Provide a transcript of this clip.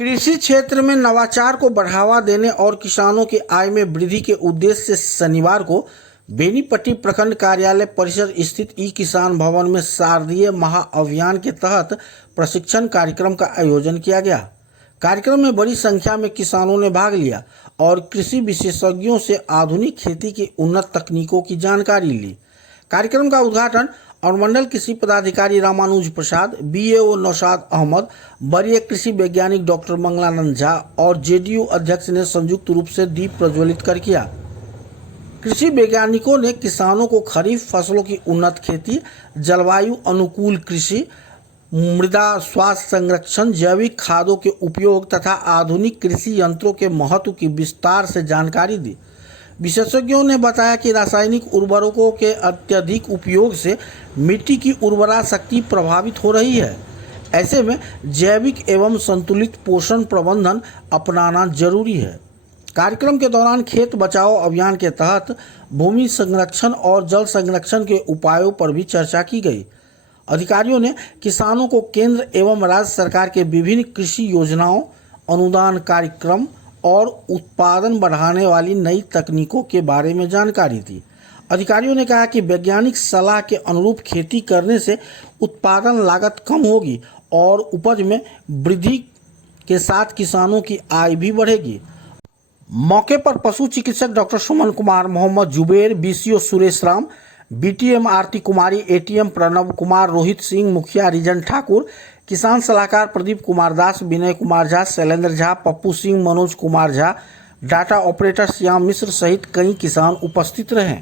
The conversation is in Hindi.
कृषि क्षेत्र में नवाचार को बढ़ावा देने और किसानों की आय में वृद्धि के उद्देश्य से शनिवार को बेनीपट्टी प्रखंड कार्यालय परिसर स्थित ई किसान भवन में शारदीय महाअभियान के तहत प्रशिक्षण कार्यक्रम का आयोजन किया गया। कार्यक्रम में बड़ी संख्या में किसानों ने भाग लिया और कृषि विशेषज्ञों से आधुनिक खेती की उन्नत तकनीकों की जानकारी ली। कार्यक्रम का उद्घाटन और मंडल कृषि पदाधिकारी रामानुज प्रसाद, बीएओ नौशाद अहमद, वरीय कृषि वैज्ञानिक डॉक्टर मंगलानंद झा और जेडीयू अध्यक्ष ने संयुक्त रूप से दीप प्रज्वलित कर किया। कृषि वैज्ञानिकों ने किसानों को खरीफ फसलों की उन्नत खेती, जलवायु अनुकूल कृषि, मृदा स्वास्थ्य संरक्षण, जैविक खादों के उपयोग तथा आधुनिक कृषि यंत्रों के महत्व की विस्तार से जानकारी दी। विशेषज्ञों ने बताया कि रासायनिक उर्वरकों के अत्यधिक उपयोग से मिट्टी की उर्वरा शक्ति प्रभावित हो रही है। ऐसे में जैविक एवं संतुलित पोषण प्रबंधन अपनाना जरूरी है। कार्यक्रम के दौरान खेत बचाओ अभियान के तहत भूमि संरक्षण और जल संरक्षण के उपायों पर भी चर्चा की गई। अधिकारियों ने किसानों को केंद्र एवं राज्य सरकार के विभिन्न कृषि योजनाओं, अनुदान कार्यक्रम और उत्पादन बढ़ाने वाली नई तकनीकों के बारे में जानकारी दी। अधिकारियों ने कहा कि वैज्ञानिक सलाह के अनुरूप खेती करने से उत्पादन लागत कम होगी और उपज में वृद्धि के साथ किसानों की आय भी बढ़ेगी। मौके पर पशु चिकित्सक doctor Suman Kumar, Mohammad Zuber, BCO Suresh Ram, BTM Aarti Kumari, ATM Pranav Kumar, Rohit Singh, मुखिया रिजन ठाकुर, किसान सलाहकार प्रदीप कुमार दास, विनय कुमार झा, शैलेंद्र झा, पप्पू सिंह, मनोज कुमार झा, डाटा ऑपरेटर श्याम मिश्र सहित कई किसान उपस्थित रहे।